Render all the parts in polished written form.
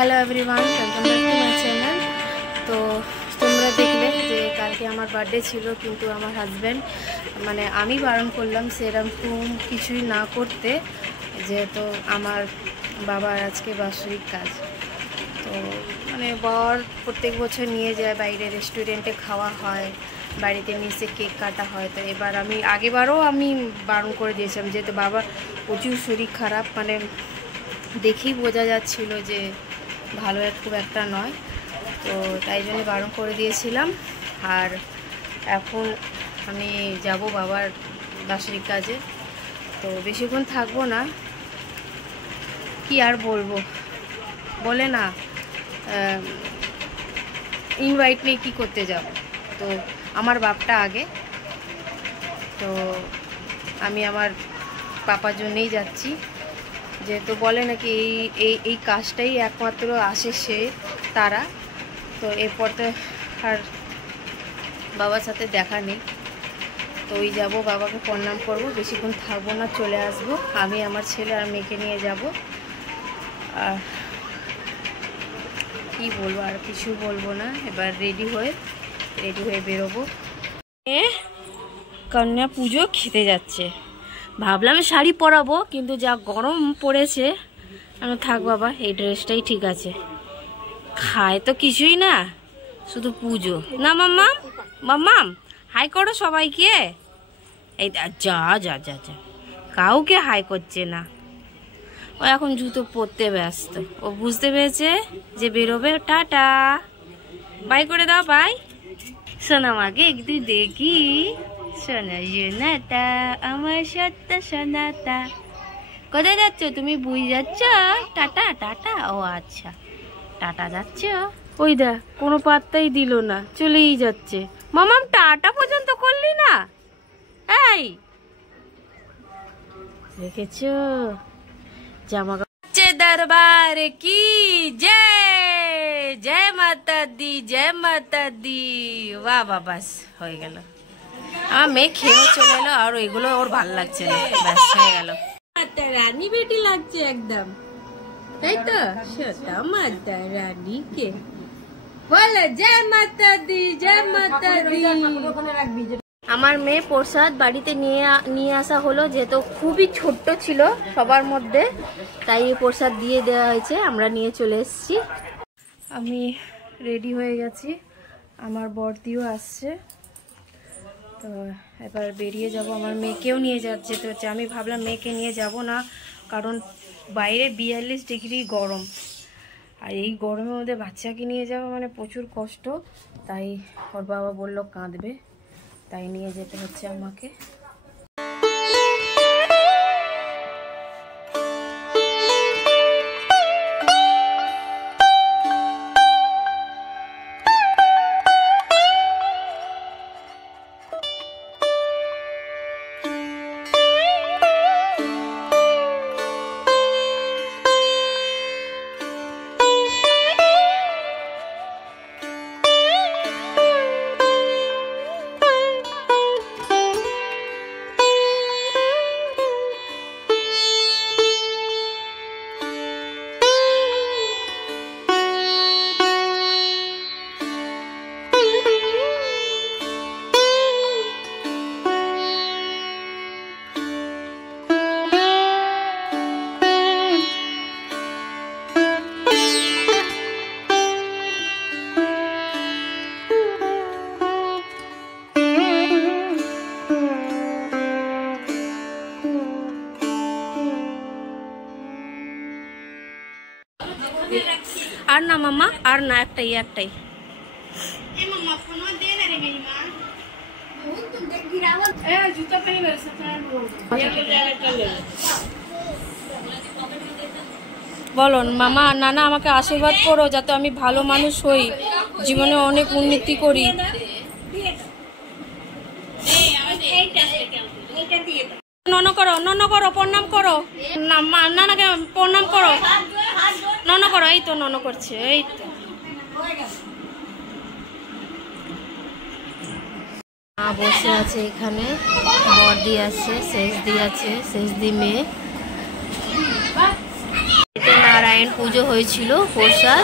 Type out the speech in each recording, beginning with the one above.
Hello everyone, welcome back to my channel. তো তোমরা দেখলে যে কালকে আমার বার্থডে ছিল, কিন্তু আমার হাজব্যান্ড মানে আমি বারণ করলাম সেরকম কিছুই না করতে, যেহেতু আমার বাবার আজকে বাৎসরিক কাজ। তো মানে বর প্রত্যেক বছর নিয়ে যায় বাইরে, রেস্টুরেন্টে খাওয়া হয়, বাড়িতে নিচে কেক কাটা হয়। তো এবার আমি আগেবারও আমি বারণ করে দিয়েছিলাম, যেহেতু বাবার প্রচুর শরীর খারাপ, মানে দেখেই বোঝা যাচ্ছিল যে ভালো খুব একটা নয়। তো তাই জন্য বারণ করে দিয়েছিলাম। আর এখন আমি যাব বাবার বাৎসরিক কাজে, তো বেশিক্ষণ থাকবো না। কি আর বলবো, বলে না ইনভাইট নিয়ে কী করতে যাব। তো আমার বাপটা আগে, তো আমি আমার পাপার জন্যেই যাচ্ছি, যেহেতু বলে নাকি এই কাজটাই একমাত্র আসে সে তারা। তো এরপর তো আর বাবার সাথে দেখা নেই, তো ওই যাব, বাবাকে প্রণাম করব, বেশিক্ষণ থাকবো না, চলে আসবো। আমি আমার ছেলে আর মেয়েকে নিয়ে যাব। আর কি বলবো, আর কিছু বলবো না। এবার রেডি হয়ে বেরোবো। কন্যা পুজো খেতে যাচ্ছে। ভাবলাম শাড়ি পরাবো, কিন্তু যা গরম পড়েছে, আমি থাক বাবা, এই ড্রেসটাই ঠিক আছে। খায় তো কিছুই না, শুধু পুজো না। মাম্মাম মাম্মাম হাই করো সবাইকে। এই যা যা যা যা, কাউকে হাই করছে না। ও এখন জুতো পরতে ব্যস্ত। ও বুঝতে পেরেছে যে বেরোবে। টাটা, বাই করে দাও, বাই। সোনা মাকে একটু দেখি, সোনা সোনাটা আমার সত্য সোনাটা। কোথায় যাচ্ছ তুমি? বুঝ যাচ্ছ? Tata tata. ও আচ্ছা, টাটা যাচ্ছ। ওই দা কোনো পাত্তাই দিল না, চলেই যাচ্ছে। মামাম টাটা পর্যন্ত করলি না। এই দেখেছ, জামা দরবার কি জয়, জয় মাতা দি, জয় মাতা দি। বাহ বাহ, বাস হয়ে গেল। আমার মেয়ে খেয়েও চলে এলো, আর এগুলো ওর ভালো লাগছে না, ব্যাস হয়ে গেল। রানী বেটি লাগছে একদম, তাই তো? সেটা মাতা রানী কে বলে জয় মাতা দি, জয় মাতা দি। আমার মেয়ে প্রসাদ বাড়িতে নিয়ে আসা হলো, যেহেতু খুবই ছোট্ট ছিল সবার মধ্যে, তাই প্রসাদ দিয়ে দেওয়া হয়েছে। আমরা নিয়ে চলে এসেছি। আমি রেডি হয়ে গেছি, আমার বড়দিও আসছে। তো এবার বেরিয়ে যাব। আমার মেয়েকেও নিয়ে যেতে হচ্ছে। আমি ভাবলাম মেয়েকে নিয়ে যাব না, কারণ বাইরে 42 ডিগ্রি গরম, আর এই গরমের মধ্যে বাচ্চাকে নিয়ে যাওয়া মানে প্রচুর কষ্ট। তাই ওর বাবা বললো কাঁদবে, তাই নিয়ে যেতে হচ্ছে আমাকে। আর না মামা, আর না, একটাই। বলো মামা, নানা আমাকে আশীর্বাদ করো যাতে আমি ভালো মানুষ হই, জীবনে অনেক উন্নতি করি। নন করো, প্রণাম করো, নানাকে প্রণাম করো, নন করো। এই তো নন করছে, এই তো। মা বসে আছে এখানে, বড়দি আছে, শেষদি আছে, শেষদি মেয়ে। নারায়ণ পুজো হয়েছিল প্রসাদ।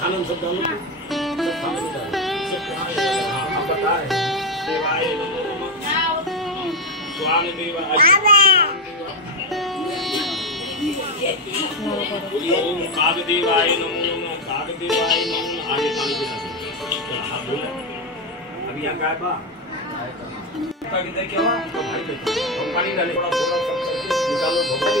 खाना सब डालो, सब खाना में डालो, सब खाना में डालो। हाँ, हम बताए देवाय नमो नमः, स्वामी देवाय ओम कागदेवाय नमो नमः, कागदेवाय नमो नमः। आगे पानी पे डालो, आप बोले अभी यहाँ गाय बा किधर क्या हुआ? भाई पानी डाले थोड़ा थोड़ा सब करके निकालो भगवान।